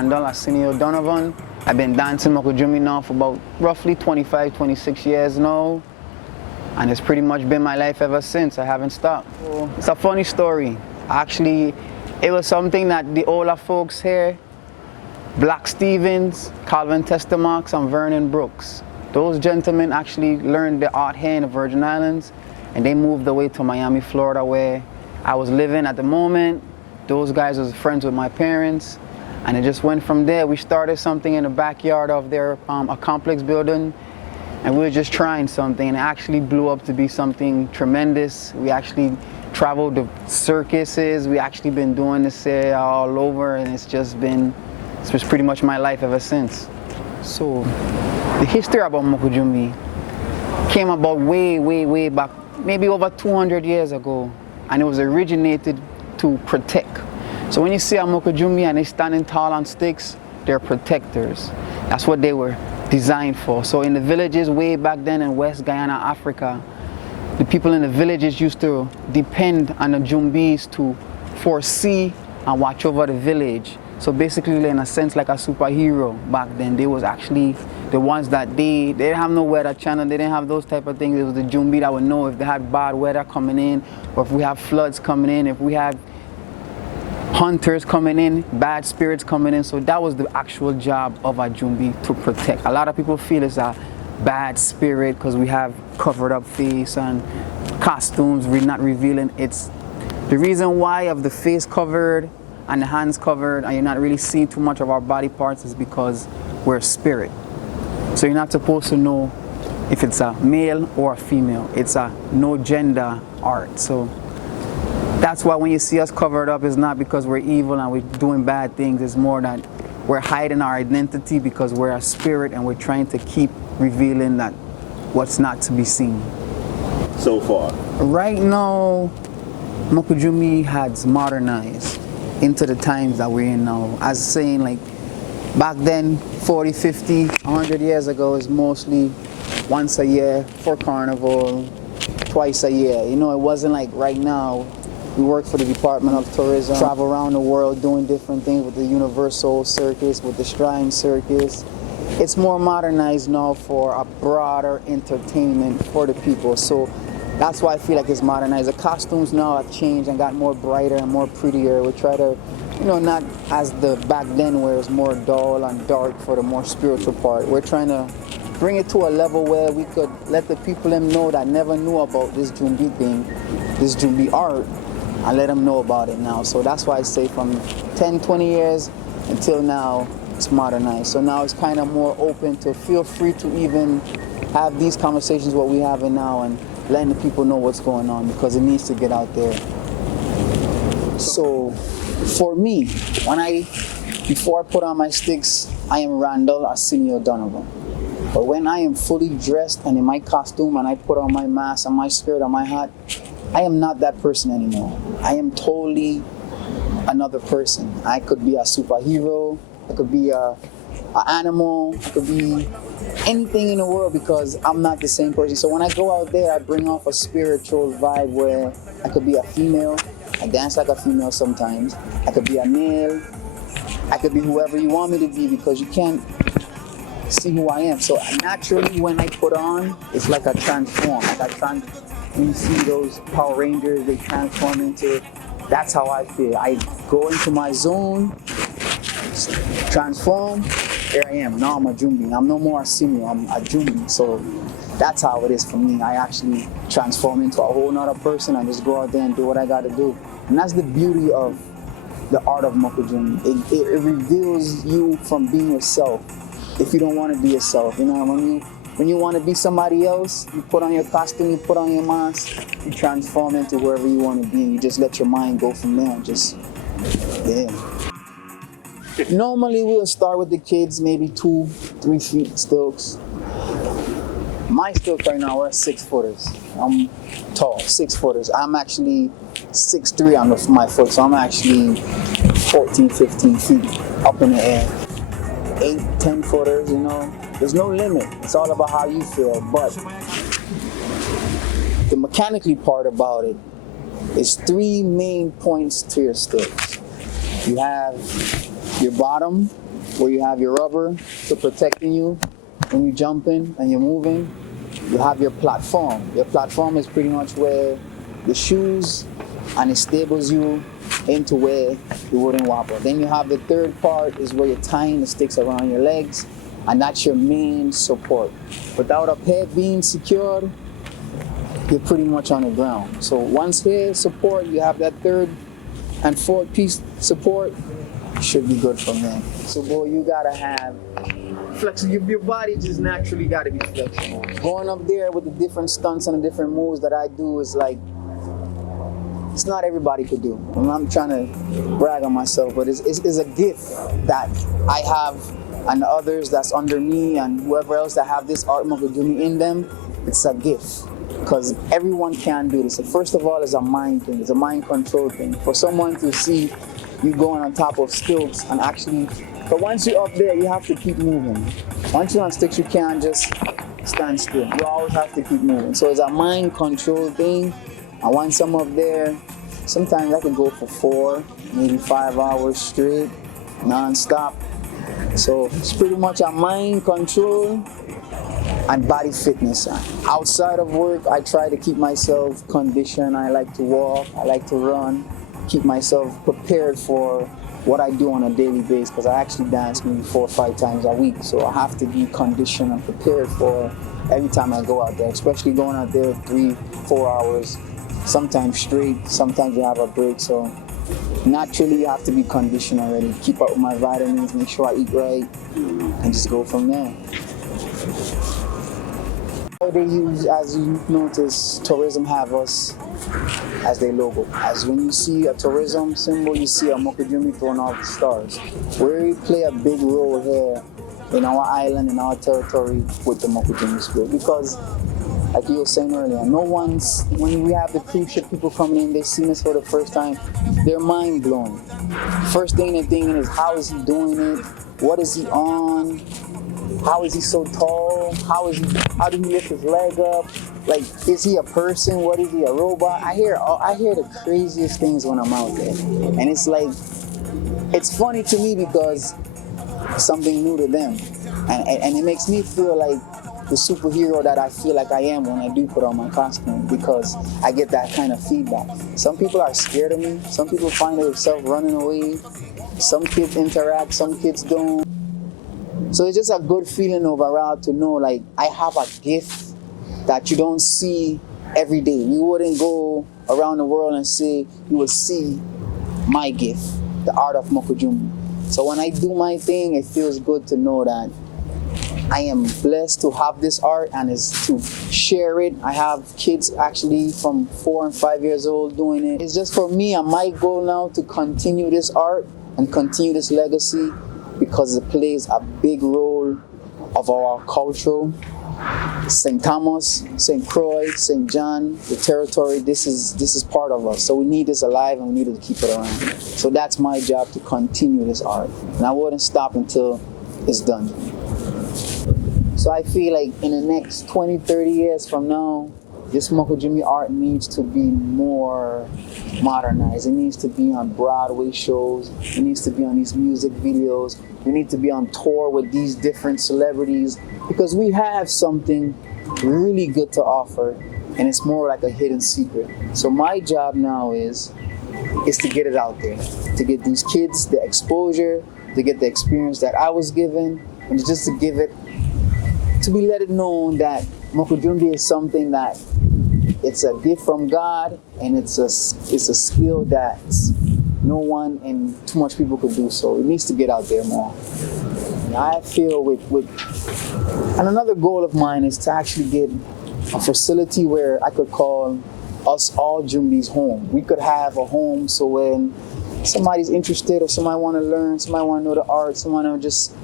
Randall Arsenio Donovan. I've been dancing Moko Jumbi now for about roughly 25, 26 years now. And it's pretty much been my life ever since. I haven't stopped. It's a funny story. Actually, it was something that the older folks here, Black Stevens, Calvin Testamarks, and Vernon Brooks, those gentlemen actually learned the art here in the Virgin Islands, and they moved away to Miami, Florida, where I was living at the moment. Those guys was friends with my parents, and it just went from there. We started something in the backyard of their a complex building, and we were just trying something, and it actually blew up to be something tremendous. We actually traveled to circuses. We actually been doing this all over, and it's just pretty much my life ever since. So the history about Moko Jumbi came about way back, maybe over 200 years ago, and it was originated to protect. So when you see a Moko Jumbi and they standing tall on sticks, they're protectors. That's what they were designed for. So in the villages way back then in West Guyana, Africa, the people in the villages used to depend on the Jumbis to foresee and watch over the village. So basically, in a sense, like a superhero back then. They was actually the ones that they didn't have no weather channel, they didn't have those type of things. It was the Jumbi that would know if they had bad weather coming in, or if we have floods coming in, if we have hunters coming in, bad spirits coming in. So that was the actual job of a Jumbi, to protect. A lot of people feel it's a bad spirit because we have covered up face and costumes, we're not revealing. It's the reason why of the face covered and the hands covered and you're not really seeing too much of our body parts is because we're a spirit. So you're not supposed to know if it's a male or a female. It's a no gender art. So that's why when you see us covered up, it's not because we're evil and we're doing bad things. It's more that we're hiding our identity because we're a spirit and we're trying to keep revealing that what's not to be seen. So far? Right now, Moko Jumbi has modernized into the times that we're in now. As saying, like, back then, 40, 50, 100 years ago, is mostly once a year for carnival, twice a year. You know, it wasn't like right now. We work for the Department of Tourism, travel around the world doing different things with the Universal Circus, with the Shrine Circus. It's more modernized now for a broader entertainment for the people. So that's why I feel like it's modernized. The costumes now have changed and got more brighter and more prettier. We try to, you know, not as the back then where it's more dull and dark for the more spiritual part. We're trying to bring it to a level where we could let the people know that never knew about this Jumbi thing, this Jumbi art, and let them know about it now. So that's why I say from 10, 20 years until now, it's modernized. So now it's kind of more open to feel free to even have these conversations what we having now and letting the people know what's going on because it needs to get out there. So for me, before I put on my sticks, I am Randall Arsenio Donovan. But when I am fully dressed and in my costume and I put on my mask and my skirt and my hat, I am not that person anymore. I am totally another person. I could be a superhero, I could be an animal, I could be anything in the world because I'm not the same person. So when I go out there, I bring off a spiritual vibe where I could be a female, I dance like a female sometimes, I could be a male, I could be whoever you want me to be because you can't see who I am. So naturally when I put on, it's like a transform, you see those Power Rangers, they transform into, that's how I feel. I go into my zone, transform, there I am. Now I'm a Jumbi. I'm no more a senior, I'm a Jumbi. So that's how it is for me. I actually transform into a whole nother person and just go out there and do what I gotta do. And that's the beauty of the art of Moko Jumbi. It reveals you from being yourself. If you don't want to be yourself, you know, when you want to be somebody else, you put on your costume, you put on your mask, you transform into wherever you want to be, and you just let your mind go from there. Just, yeah. Normally, we'll start with the kids, maybe 2, 3 feet stilts. My stilts right now are 6 footers. I'm tall, 6 footers. I'm actually 6'3" on my foot, so I'm actually 14, 15 feet up in the air. 8, 10 footers, you know. There's no limit. It's all about how you feel. But the mechanically part about it is 3 main points to your stilts. You have your bottom, where you have your rubber to protecting you when you're jumping and you're moving. You have your platform. Your platform is pretty much where the shoes, and it stables you into where you wouldn't wobble. Then you have the third part is where you're tying the sticks around your legs, and that's your main support. Without a peg being secured, you're pretty much on the ground. So once here support, you have that third and fourth piece support, should be good from there. So boy, you gotta have flexible. Your body just naturally gotta be flexible. Going up there with the different stunts and the different moves that I do is like, it's not everybody could do. And I'm trying to brag on myself, but it's a gift that I have, and the others that's under me and whoever else that have this art Moko Jumbi in them, it's a gift. Because everyone can do this. So first of all, it's a mind thing. It's a mind control thing. For someone to see you going on top of stilts and actually, but once you're up there, you have to keep moving. Once you're on sticks, you can't just stand still. You always have to keep moving. So it's a mind control thing. And once I'm up there, sometimes I can go for 4, maybe 5 hours straight, non-stop. So it's pretty much a mind control and body fitness. Outside of work, I try to keep myself conditioned. I like to walk, I like to run, keep myself prepared for what I do on a daily basis, because I actually dance maybe 4 or 5 times a week. So I have to be conditioned and prepared for every time I go out there, especially going out there 3, 4 hours, sometimes straight, sometimes you have a break. So naturally you have to be conditioned already, keep up with my vitamins, make sure I eat right, and just go from there. They use, as you notice, tourism have us as their logo. As when you see a tourism symbol, you see a Moko Jumbi throwing off the stars. We play a big role here in our island, in our territory with the Moko Jumbi spirit, because like you were saying earlier, no one's, when we have the cruise ship people coming in, they see us for the first time, they're mind blown. First thing they're thinking is, how is he doing it? What is he on? How is he so tall? How did he lift his leg up? Like, is he a person? What is he, a robot? I hear the craziest things when I'm out there. And it's like, it's funny to me because it's something new to them. And it makes me feel like the superhero that I feel like I am when I do put on my costume, because I get that kind of feedback. Some people are scared of me. Some people find themselves running away. Some kids interact, some kids don't. So it's just a good feeling overall to know, like, I have a gift that you don't see every day. You wouldn't go around the world and say you will see my gift, the art of Moko Jumbi. So when I do my thing, it feels good to know that I am blessed to have this art and is to share it. I have kids actually from 4 and 5 years old doing it. It's just for me and my goal now to continue this art and continue this legacy, because it plays a big role of our culture. St.Thomas, St. Croix, St. John, the territory, this is part of us. So we need this alive and we need to keep it around. So that's my job, to continue this art. And I wouldn't stop until it's done. So I feel like in the next 20, 30 years from now, this Moko Jumbi art needs to be more modernized. It needs to be on Broadway shows. It needs to be on these music videos. We need to be on tour with these different celebrities, because we have something really good to offer, and it's more like a hidden secret. So my job now is to get it out there, to get these kids the exposure, to get the experience that I was given, and just to give it, to be let it known that Moko Jumbi is something that it's a gift from God, and it's a skill that no one and too much people could do. So it needs to get out there more. And I feel and another goal of mine is to actually get a facility where I could call us all Jumbis home. We could have a home, so when somebody's interested or somebody want to learn, somebody want to know the art, someone just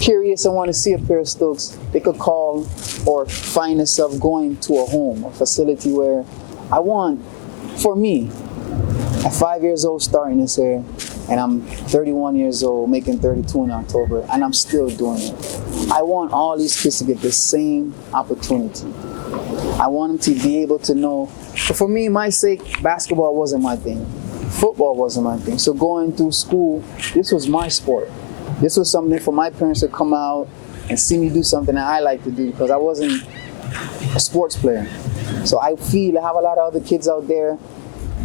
curious and want to see a pair of stilts, they could call or find themselves going to a home, a facility where I want, for me, at 5 years old starting this here, and I'm 31 years old, making 32 in October, and I'm still doing it. I want all these kids to get the same opportunity. I want them to be able to know, for me, my sake, basketball wasn't my thing. Football wasn't my thing. So going through school, this was my sport. This was something for my parents to come out and see me do something that I like to do because I wasn't a sports player. So I feel I have a lot of other kids out there,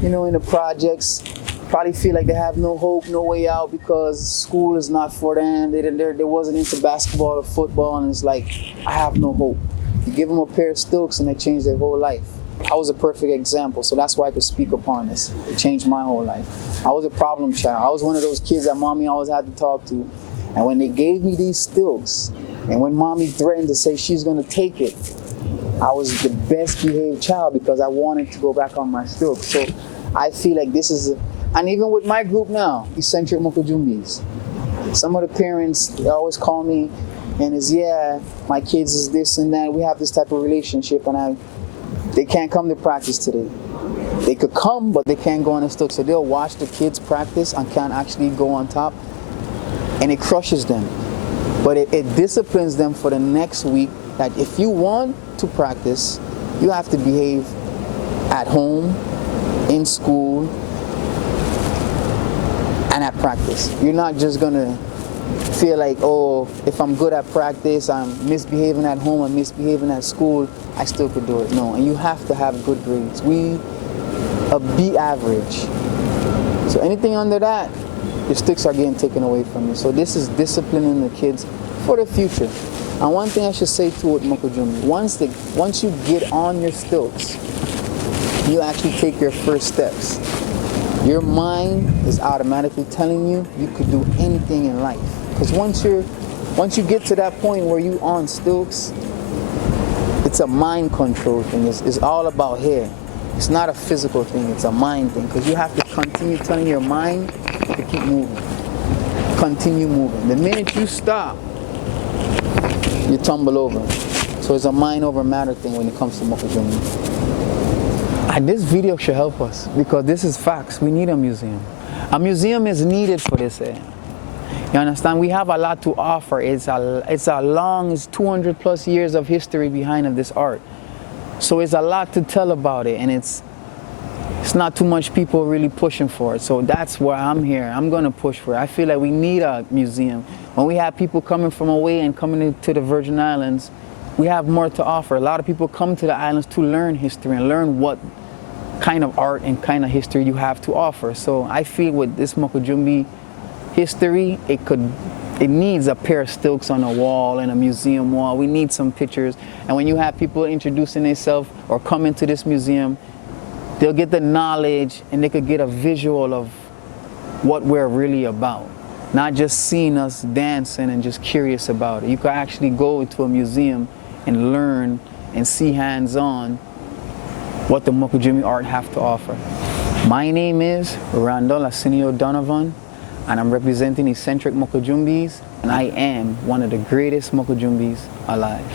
you know, in the projects, probably feel like they have no hope, no way out because school is not for them. They wasn't into basketball or football, and it's like, I have no hope. You give them a pair of stilts and they change their whole life. I was a perfect example, so that's why I could speak upon this. It changed my whole life. I was a problem child. I was one of those kids that mommy always had to talk to. And when they gave me these stilts, and when mommy threatened to say she's gonna take it, I was the best behaved child because I wanted to go back on my stilts. So I feel like this is, and even with my group now, eccentric Moko Jumbis, some of the parents, they always call me and it's, yeah, my kids is this and that. We have this type of relationship and they can't come to practice today. They could come, but they can't go on the stilts. So they'll watch the kids practice and can't actually go on top, and it crushes them. But it disciplines them for the next week that if you want to practice, you have to behave at home, in school, and at practice. You're not just gonna feel like, oh, if I'm good at practice, I'm misbehaving at home, I'm misbehaving at school, I still could do it. No, and you have to have good grades. A B average. So anything under that, your sticks are getting taken away from you. So this is disciplining the kids for the future. And one thing I should say too with Moko Jumbi, once you get on your stilts, you actually take your first steps. Your mind is automatically telling you you could do anything in life. Because once you get to that point where you on stilts, it's a mind control thing. It's all about here. It's not a physical thing, it's a mind thing. Because you have to continue telling your mind to keep moving. Continue moving. The minute you stop, you tumble over. So it's a mind over matter thing when it comes to Moko Jumbi. And this video should help us because this is facts. We need a museum. A museum is needed for this. You understand? We have a lot to offer. It's 200 plus years of history behind of this art. So it's a lot to tell about it, and it's not too much people really pushing for it. So that's why I'm here. I'm going to push for it. I feel like we need a museum. When we have people coming from away and coming to the Virgin Islands, we have more to offer. A lot of people come to the islands to learn history and learn what kind of art and kind of history you have to offer. So I feel with this Moko Jumbi history, it needs a pair of stilts on a wall and a museum wall. We need some pictures. And when you have people introducing themselves or come into this museum, they'll get the knowledge and they could get a visual of what we're really about. Not just seeing us dancing and just curious about it. You could actually go to a museum and learn and see hands-on what the Moko Jumbi art have to offer. My name is Randall Arsenio Donovan, and I'm representing eccentric Moko Jumbis, and I am one of the greatest Moko Jumbis alive.